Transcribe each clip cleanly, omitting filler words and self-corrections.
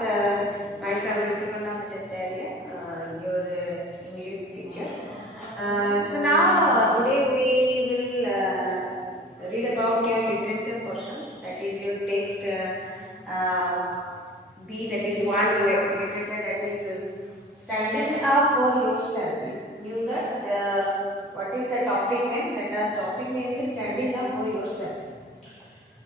podcast. Myself, Ritika Bhattacharya, your English teacher. So now, today we will read about your literature portions. That is your text B. That is one literature that is standing up for yourself. You got what is the topic name? That the topic name is standing up for yourself.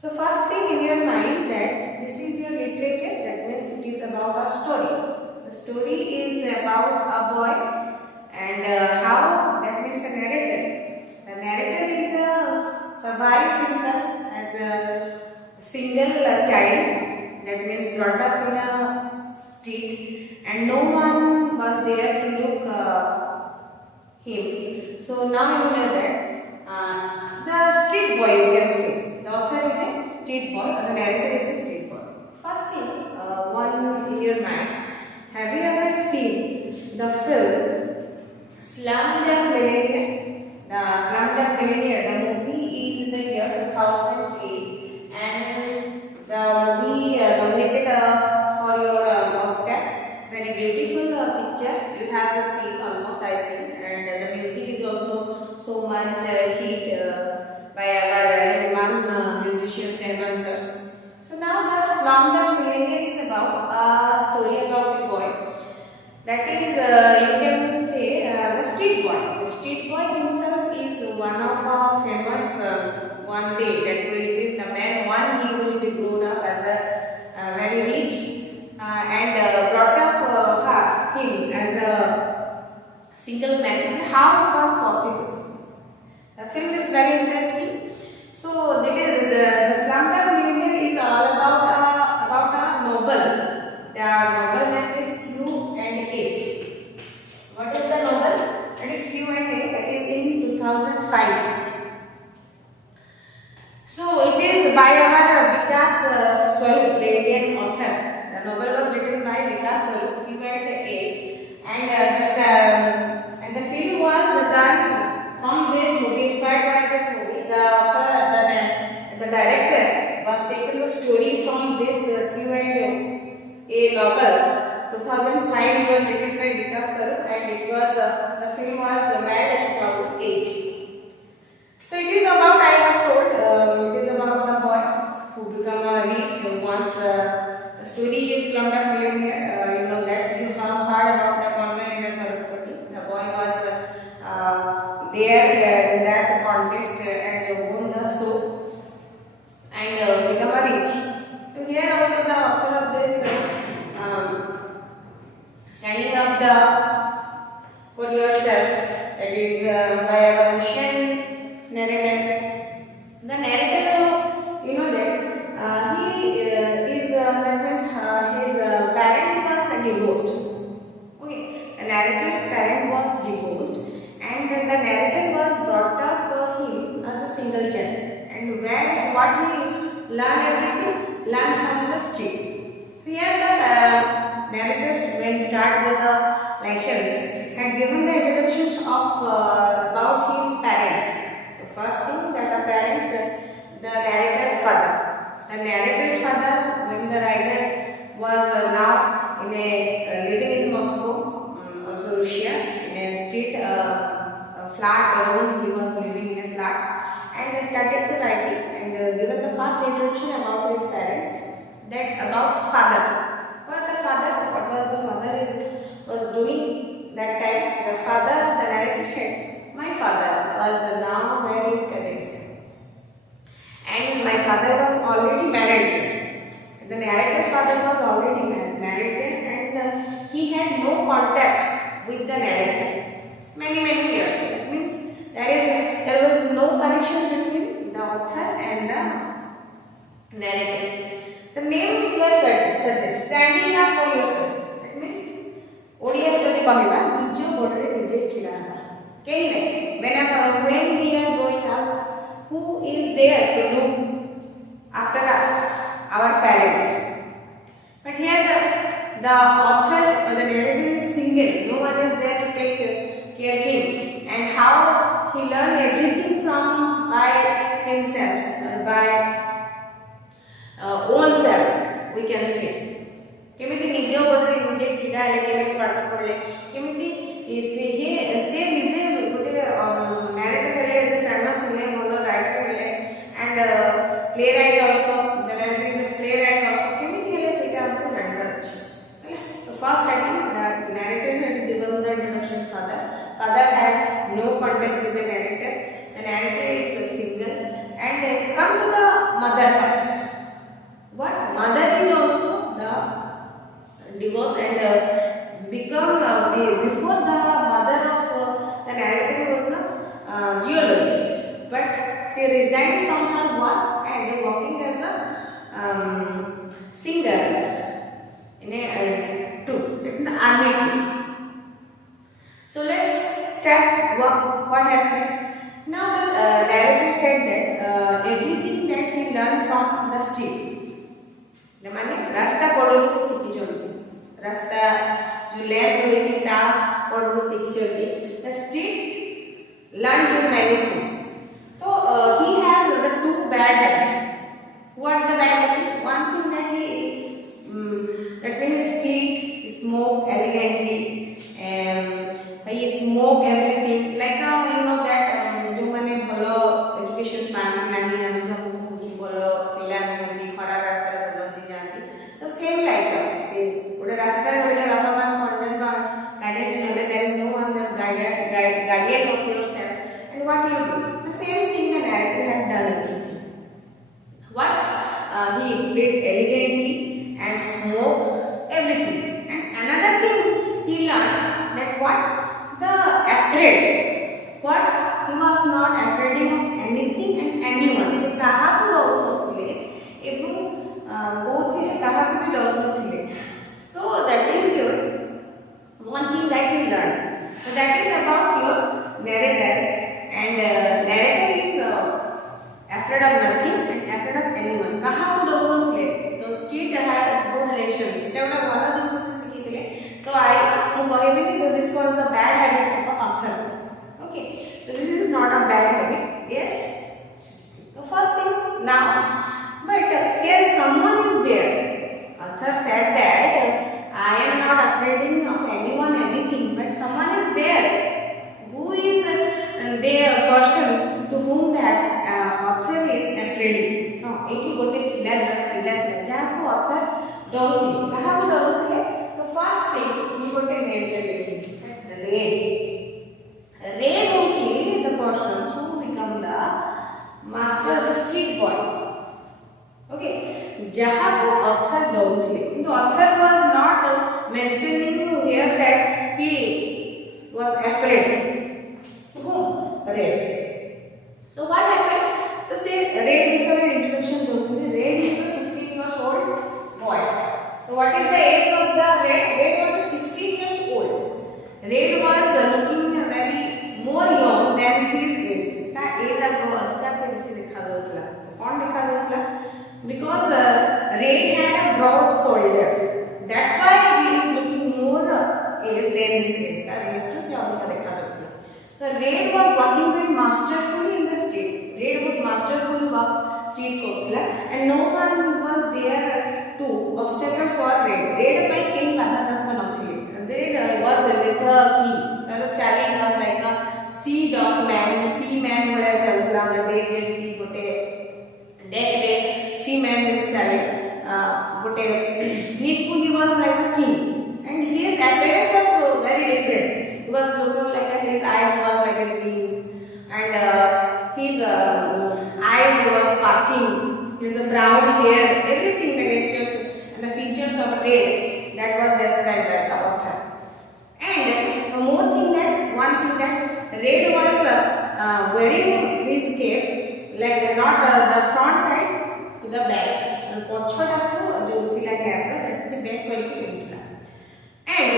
So first thing in your mind that this is your literature, that means it is about a story. The story is about a boy and how, that means the narrator. The narrator is survived himself as a single child, that means brought up in a street and no one was there to look him. So now you know that the street boy, you can say. The author is a street boy or the narrator is a street boy. First thing, one in your mind, have you ever seen the film Slumdog Millionaire? The Slumdog Millionaire, the movie is in the year 2008 and the movie nominated for your Oscar. Very beautiful picture you have seen almost, I think, and the music is also so much hit by our musicians and dancers. So now the Slumdog Millionaire is about a story about a boy. That is, you can say the street boy. The street boy himself is one of our famous one day that will be the man. One, he will be grown up as a very rich and brought up him as a single man. How it was possible? The film is very interesting. So that is the Slumdog Millionaire is all about a novel. The novel name is Q and A. What is the novel? That is Q and A. That is in 2005. So it is by our Vikas Swarup, the Indian author. The novel was written by Vikas Swarup, Q and A, and the film was done from this movie, inspired by this movie. The author, the director was taken the story from this Q and A novel. 2005 was written by Vikas Swarup and it was the film was made in 2008. So it is about, I have told, it is about the boy who become a rich once. The story is Slumdog Millionaire. You know that you have heard about the Conman Karupati. The boy was there in that contest and won the show and become a rich. So here also the author of this standing up for yourself, that is by our Russian narrator. The narrator, you know that he is that means his parent was divorced. Okay, the narrator's parent was divorced and the narrator was brought up him as a single child. And what he learned from the street. Here the narrators, when start with the lectures, had given the introductions of about his parents. The first thing that the parents, the narrator's father. The narrator's father, when the writer was now in living in Moscow, also Russia, in a street flat alone, he was living in a flat and started to writing and given the first introduction about his parent, that about father. What was the father was doing that time. The father, the narrator said, my father was now married in Kazakhstan and my father was already married there. The narrator's father was already married there and he had no contact with the narrator many years. That means there was no connection between the author and the narrator. The name here suggests standing up for yourself. That means Odia जदि कहबा निज गोडरे निजे छिड़ा केही नै. When we are going out, who is there to look after us? Our parents. But here the author or the narrator is single. No one is there to take care of him. And how he learned everything from by himself, by own self, we can say. କେମିତି हेले केमिति पाठ पढले केमिति से निजे गोटे narrator हेले as a famous हेले मोर राइटर हेले and play right also the narrator is a play right also केमिति हेले सेटा हमको जानवर अछि हैला तो first I think that narrator had given the introduction father had no contact with the narrator is a single and come to the mother part what mother is also the divorce and become before the mother of the narrator was a geologist but she resigned from her work and working as a singer in a in the army team. So let's start what happened. Now the narrator said that everything that he learned from the street माने रास्ता पड़ो से सीखी जोड़ी रास्ता जो lab होई छि ता पड़ो सीखी जोड़ी the street learned him many things so he has the two bad habits what the bad habit one thing that that when he speak smoke elegantly and he smoke everything like how you know that जो माने भलो education पानी नाही हम सब कुछ भलो पिला नहीं खरा रास्ता तो सेम लाइक से गोटे रास्ता रहले बाबा मान कॉन्वेंट गाइडेंस रहले there is no one that guardian of yourself and what you do the same thing the narrator had done what he explained elegantly and smoke everything and another thing he learned that what the afraid what he was not afraid of anything and anyone से कहा को रोकले एवं कोथिले कहा को भी डरनुथिले so that is your one thing that you learn so that is about your narrator and narrator is afraid of nothing and afraid of anyone कहा को डरनुथिले तो street has good lessons एटा उडा भलो जिंस से सिखिथिले तो आई मु कहबे कि this was the bad habit of an author okay so this is not a bad habit yes so first thing now but here someone is there author said that I am not afraid of anyone anything but someone is there who is their persons to whom that author is afraid no एठी गोटे थिला जा को author डरुथि कहा को डरुथले तो first thing मी गोटे name ले red होची the persons who become the master of the street boy okay jaha ko author dothile kintu author was not mentioning here that he was afraid whom red so what happened to say red visare introduction dothile red is a 16 years old boy so what is the age of the red was 16 years old red was looking very more young than his age ta age ago adhika se besi dekha dothila kon dekha dothila because Red had a broad shoulder that's why he is looking more age than his age the age to se adhika dekha dothila so Red was walking very masterfully in the street Red was masterfully walk street kothila and no one was there to obstacle for Red pai kehi bada prakta nathile Red was like a king the challenge was like a sea man bhaya chalutla the day jemti gote day man chale gote Nishpu he was like a king and his appearance was so very different he was looking like his eyes was like a green and his eyes was sparkling his brown hair everything the gestures and the features of Red that was described by the author and more thing that one thing that Red was wearing his cape like not the front side to the back and pochota ko jo thila cap that se back karike penthila and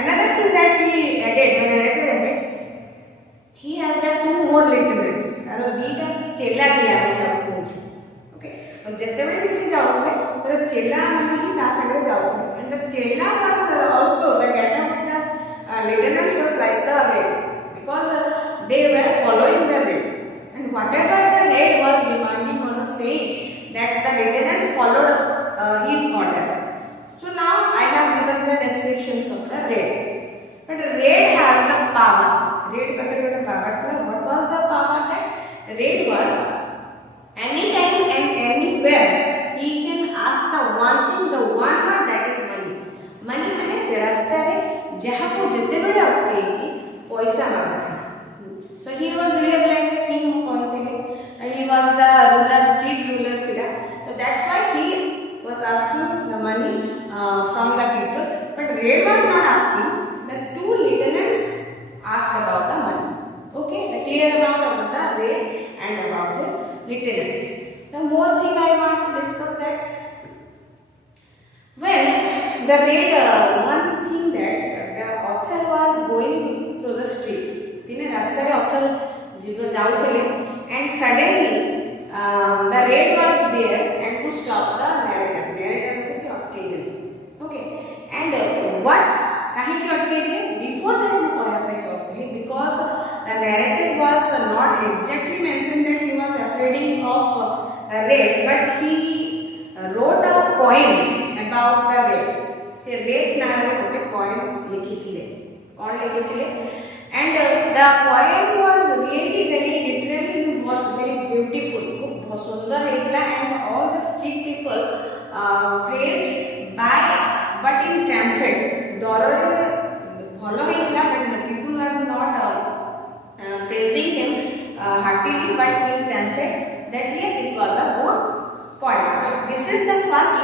another thing that he added the narrator added he has got two more lieutenants aro dita chela diya jaau kochu okay and jette bale se jautule tara chela mane hi ta sangre jautule and the chela was also the getup of the lieutenants was like the Red because they were following the Red and whatever the Red was demanding on the saying that the lieutenants followed his order. So now I have given the descriptions the red. But red has the power. Red paper got a power. So what was the power that red was anytime and anywhere he can ask the one thing, the one word that is money. Money माने से रास्ता रे जहाँ को जितने बड़े अटके की पैसा मांगा था. So he was really like a king who कहते and he was the ruler, street ruler थिला. So that's why he was asking the money from the people. But red was not asking. The two lieutenants asked about the money. Okay, the clear about the red and about his lieutenants. The more thing I want to discuss that when the red one thing that the author was going through the street. दिने रास्ते में author जीव जाऊ थे and suddenly the red was there and to stop the narrator. Narrator को से अटके दिए. Okay, and what कहीं के अटके दिए? Before that हम कहा पे अटके because the narrator was not exactly mentioned that he was afraid of red, but he wrote a poem about the red. से red नाम में कोटे poem लिखी थी ले. कौन लिखी थी ले? And the poem was really very literally was very beautiful. बहुत सुंदर लिखला and all the street people praised by but in triumphant. Dollar follow लिखला but people were not praising him heartily but in triumphant that yes it was a good poem. This is the first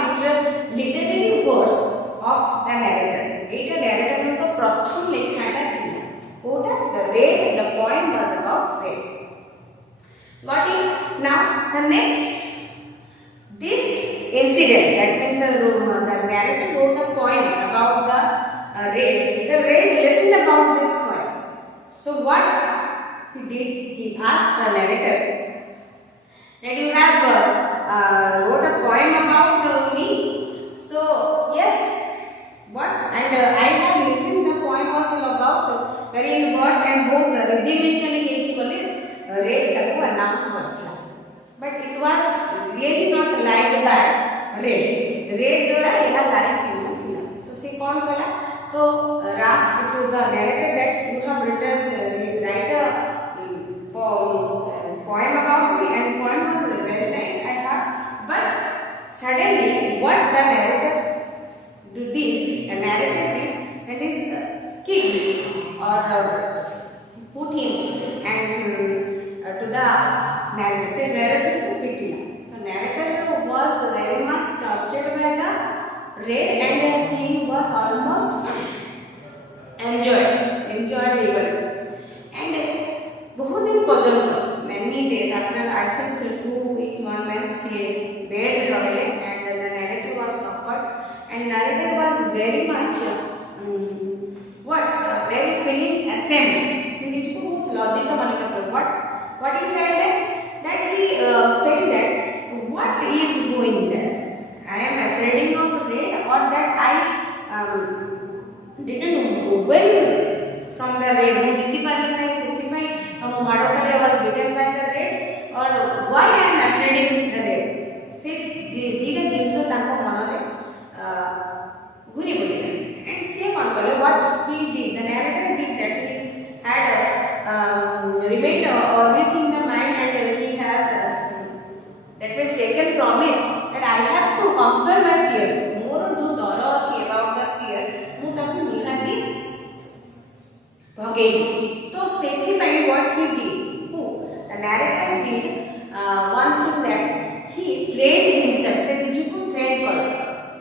literary verse of the narrator. Etah narrator को प्रथम लेखाटा थिला. Kota the red, the poem was about red. Got it? Now the next, this incident, that means the narrator wrote a poem about the red. The red listened about this poem. So what he did, he asked the narrator that you have wrote a poem about me. So yes, what? And I have listened. The poem was about very in verse and both rhythmically equally red taku announce करता. But it was really not liked by red. Red द्वारा यह like नहीं किया. तो से कौन करा? तो asked to the narrator that you have written write a poem about me and poem was very nice I thought. But suddenly what the narrator did, a narrator did, that is kicked or put him and to the narrator. Say narrator को पिटिया. The narrator was very much tortured by the red and he was almost enjoyed even. And बहुत दिन पर्यंत many days after I think so 2 weeks 1 month he bed रहे and the narrator was suffered and narrator was very much very feeling ashamed. He is बहुत logic का मन करता. What he felt that he felt that what is going there? I am afraid of red or that I didn't win from the red. मैं जितनी बार नहीं जितनी मैं माडोकले was beaten by the red or why I am afraid of the red. से धीरे जिनसो ताको मनाले घुरी बोली and से कौन करे what he did. The narrator did that he had remained everything in the mind and he has that was taken promise that I have to conquer my fear. More जो डर अच्छी about the fear मु ताको निहाती भगेई. तो सेठी पाई what he did. Who? The narrator did one thing that he trained himself. से निजु को train करे.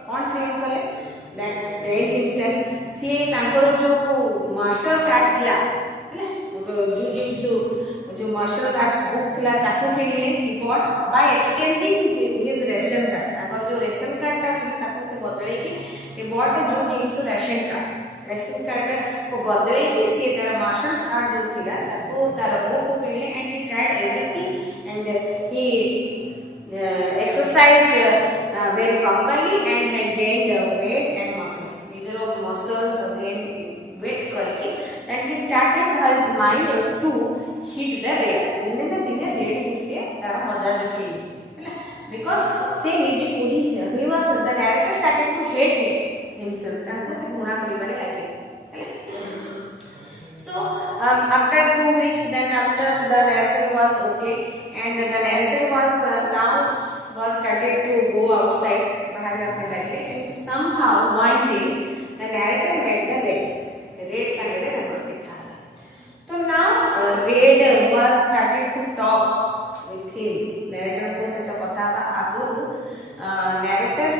कौन train करे? That trained himself. से तांकर जो मार्शल आर्ट थिला jujitsu जो मार्शल आर्ट बुक थिला ताको के लिए report by exchanging his ration card. ताको जो रेशन कार्ड था ताको से बदले की रिपोर्ट जो जिंसु रेशन कार्ड को बदले की से तेरा मार्शल आर्ट जो थिला ताको तारा बुक के लिए and he tried everything and he exercised very properly and had gained weight and muscles. These are all muscles gained weight करके then he started his mind to hit the red. दिने में दिने red उससे तारा मजा चुकी है because से निजी पूरी he was the narrator started to hate himself. ताको से गुना करी बारे लगे after 2 weeks, then after the narrator was okay, and the narrator was now was started to go outside. बाहर जाने लगे, and somehow one day the narrator met the red. Red सांगेले number देखा. तो now red was started to talk with him. Narrator को से तो कथा आगु narrator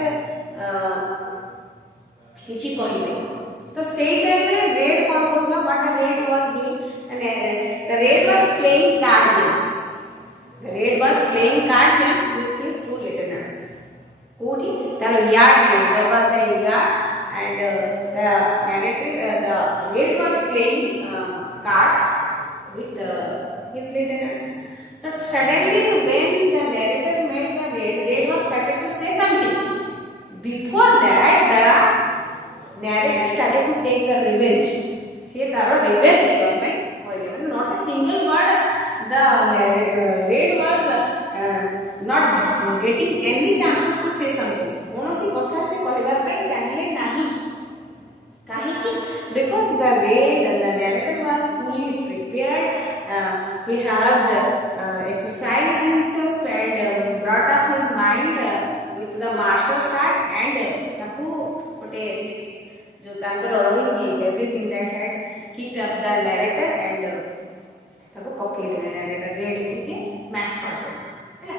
किसी कहिबे. तो सेई टाइम रे red cone करथला, what the red was doing, and the red was playing card games. The red was playing card games with his two lieutenants. Kodi the yard, there was a yard, and the narrator the red was playing cards with his lieutenants. So suddenly when the narrator met the red was started to say something. Before that the narrator started to take the revenge. See taro revenge government, not a single word the red was not getting any chances to say something. कौनसी कथा से कहला पे चाहिले नहीं. काहे कि because the narrator was fully prepared. He has exercised himself and brought up his mind with the martial art, and taku gote jo tankar roles everything that had kicked up the narrator, and taku okay the narrator red ko se smash kar diya.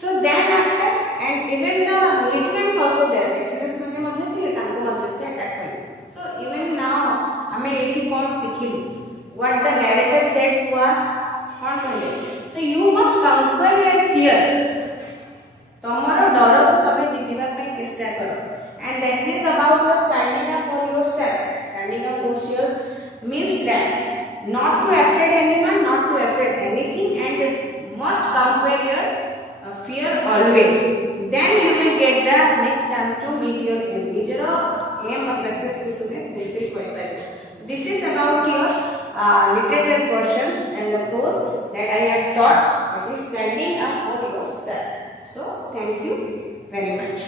So then after, and even the lieutenants also there, lieutenants mane madhya thile tanko madhya se attack kale. So even now hame ethi kon sikhilu what the narrator said to us kon kale. So you must conquer your fear. Tomorrow डर को तबे जीतिबा पे चेष्टा करो, and this is about your standing up for yourself. Standing up for yourself means that not to afraid anyone, not to afraid anything, and must conquer your fear always. Then you will get the next chance to meet your aim. Your aim of success is to get quite well. This is about your literature portions and the prose that I have taught. That is standing up for yourself. So thank you very much.